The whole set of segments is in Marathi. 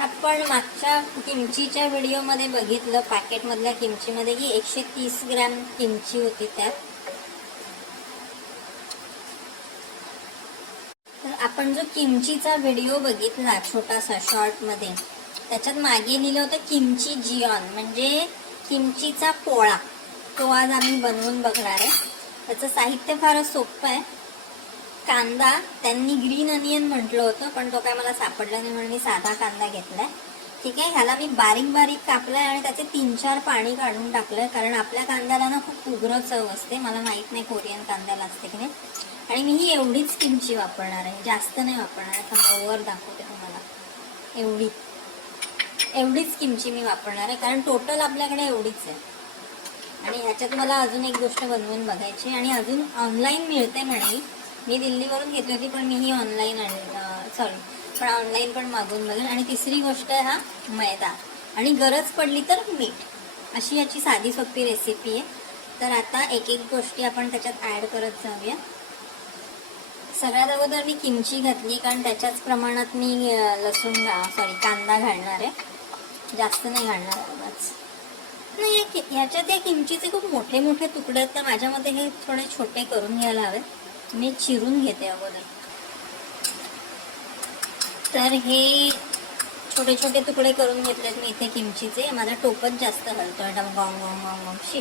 आपण मागच्या किमचीच्या व्हिडिओमध्ये बघितलं पॅकेटमधल्या किमचीमध्ये की एकशे तीस ग्रॅम किमची होती त्यात. तर आपण जो किमचीचा व्हिडिओ बघितला छोटासा शॉर्टमध्ये त्याच्यात मागे लिहिलं होतं किमची जिऑन म्हणजे किमचीचा पोळा. तो आज आम्ही बनवून बघणार आहे. त्याचं साहित्य फारच सोपं आहे. कांदा त्यांनी ग्रीन अनियन म्हटलं होतं पण तो काय मला सापडला नाही म्हणून मी साधा कांदा घेतलाय. ठीक आहे ह्याला मी बारीक बारीक कापलाय आणि त्याचे तीन चार पाणी काढून टाकलंय कारण आपल्या कांद्याला ना खूप उग्र चव असते. मला माहीत नाही कोरियन कांद्याला असते की नाही. आणि मी ही एवढीच किमची वापरणार आहे जास्त नाही वापरणार आहे तर वर दाखवते तुम्हाला. एवढी. एवढीच किमची मी वापरणार आहे कारण टोटल आपल्याकडे एवढीच आहे. आणि ह्याच्यात मला अजून एक गोष्ट बनवून बघायची आणि अजून ऑनलाईन मिळते म्हणे मी दिल्लीवरून घेतली होती पण मी ही ऑनलाईन सॉरी पण ऑनलाईन पण मागून बघेल आणि तिसरी गोष्ट आहे हा मैदा. आणि गरज पडली तर मीठ. अशी याची साधी सोपी रेसिपी आहे. तर आता एक एक गोष्टी आपण त्याच्यात ॲड करत जाऊया. सगळ्यात अगोदर मी किमची घातली कारण त्याच्याच प्रमाणात मी लसूण सॉरी कांदा घालणार आहे. जास्त नाही घालणार आहे नाही ह्याच्यात या किमचीचे खूप मोठे मोठे तुकडे आहेत तर माझ्यामध्ये हे थोडे छोटे करून घ्यायला हवे. मी चिरून घेते अगोदर. तर हे छोटे छोटे तुकडे करून घेतलेत मी इथे किमचीचे. माझा टोपच जास्त हलतोय डम गॉम गॉम गॉंग गॉंग शी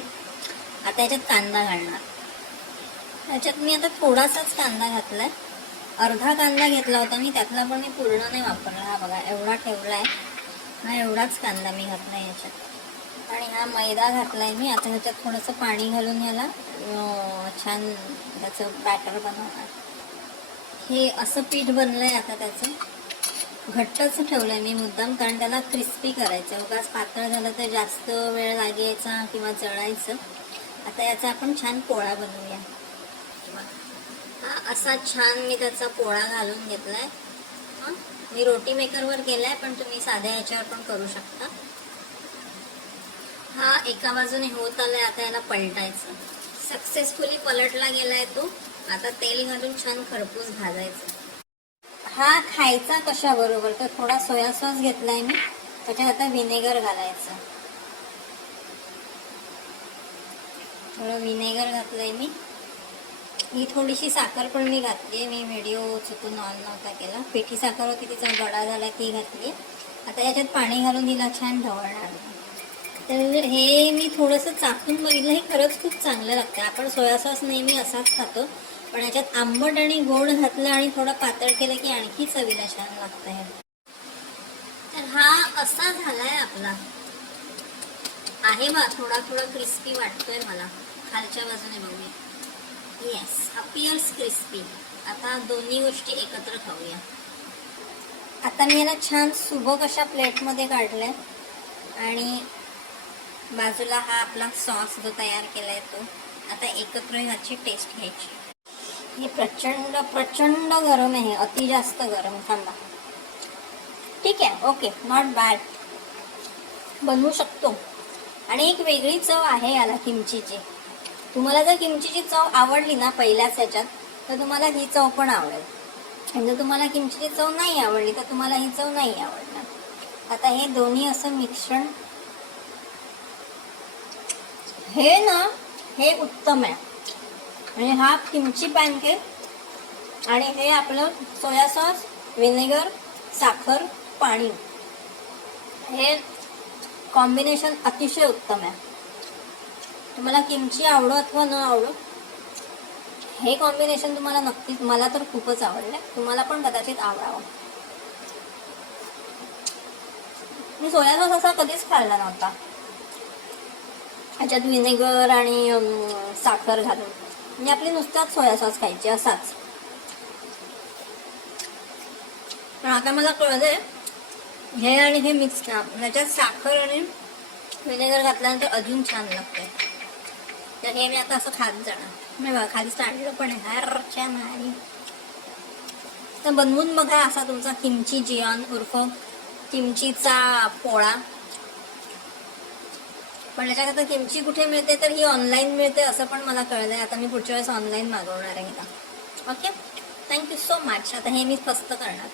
आता याच्यात कांदा घालणार. त्याच्यात मी आता थोडासाच कांदा घातलाय. अर्धा कांदा घेतला होता मी. त्यातला पण मी पूर्ण नाही वापरला हा बघा एवढा ठेवलाय. हा एवढाच कांदा मी घातलाय याच्यात. आणि हा मैदा घातलाय मी. आता ह्याच्यात थोडंसं पाणी घालून ह्याला छान त्याचं बॅटर बनवणार. हे असं पीठ बनलंय आता त्याचं. घट्टच ठेवलंय मी मुद्दाम कारण त्याला क्रिस्पी करायचं उगाच पातळ झालं तर जास्त वेळ लागायचा किंवा जळायचं. आता याचा आपण छान पोळा बनवूया. हा असा छान मी त्याचा पोळा घालून घेतलाय. हं? मी रोटी मेकरवर केलाय पण तुम्ही साध्या ह्याच्यावर पण करू शकता. हा एका बाजूने होत आलाय आता याला पलटायचं. सक्सेसफुली पलटला गेलाय तो. आता तेल घालून छान खरपूस भाजायचं हा खायचा कशा बरोबर तर थोडा सोया सॉस घेतलाय मी. त्याच्यात आता विनेगर घालायचं. थोडं विनेगर घातलंय मी. ही थोडीशी साखर पण मी घातली मी व्हिडिओ चुकून ऑन नव्हता केला. पिठी साखर होती तिचा गडा झाला ती घातली आता याच्यात पाणी घालून तिला छान ढवळणार तर हे मी थोडंसं चाखून बघितलं हे खरंच खूप चांगलं लागतं. आपण सोया सॉस नेहमी असाच खातो पण याच्यात आंबट आणि गोड घातलं आणि थोडं पातळ केलं की आणखी चवीला छान लागतं हे. तर हा असा झालाय आपला. आहे बा थोडा थोडा क्रिस्पी वाटतोय मला. खालच्या बाजूने बघूया. येस अपियर्स क्रिस्पी आता दोन्ही गोष्टी एकत्र खाऊया. आता मी याला छान सुबक अशा प्लेटमध्ये काढल्या. आणि बाजूला हा आपला सॉस जो तयार केला आहे तो आता एकत्र ह्याची टेस्ट घ्यायची. हे प्रचंड प्रचंड गरम आहे अति जास्त गरम थांबा. ठीक आहे ओके नॉट बॅड बनवू शकतो. आणि एक वेगळी चव आहे याला किमचीची. तुम्हाला जर किमचीची चव आवडली ना पहिल्याच ह्याच्यात तर तुम्हाला ही चव पण आवडेल. आणि जर तुम्हाला किमचीची चव नाही आवडली तर तुम्हाला ही चव नाही आवडणार. आता हे दोन्ही असं मिश्रण हे ना हे उत्तम आहे. आणि हा किमची पॅनकेक आणि हे आपलं सोया सॉस व्हिनेगर साखर पाणी. हे कॉम्बिनेशन अतिशय उत्तम आहे. तुम्हाला किमची आवडो अथवा न आवडो हे कॉम्बिनेशन तुम्हाला नक्कीच मला तर खूपच आवडलं. तुम्हाला पण कदाचित आवडावं. मी सोया सॉस असा कधीच खाल्ला नव्हता. ह्याच्यात विनेगर आणि साखर घालून. म्हणजे आपली नुसताच सोया सॉस खायची असाच. पण आता मला कळलंय हे आणि हे मिक्स ह्याच्यात साखर आणि विनेगर घातल्यानंतर अजून छान लागते तर हे मी आता असं खात जाणार. मी बघा खाली सांडलं पण आहे. हार छान आहे तर बनवून बघा असा तुमचा किमची जियान उर्फ किमचीचा पोळा. पण आता किमची कुठे मिळते तर ही ऑनलाईन मिळते असं पण मला कळलंय. आता मी पुढच्या वेळेस ऑनलाईन मागवणार आहे हिला ओके थँक्यू सो मच आता हे मी स्वस्त करणार.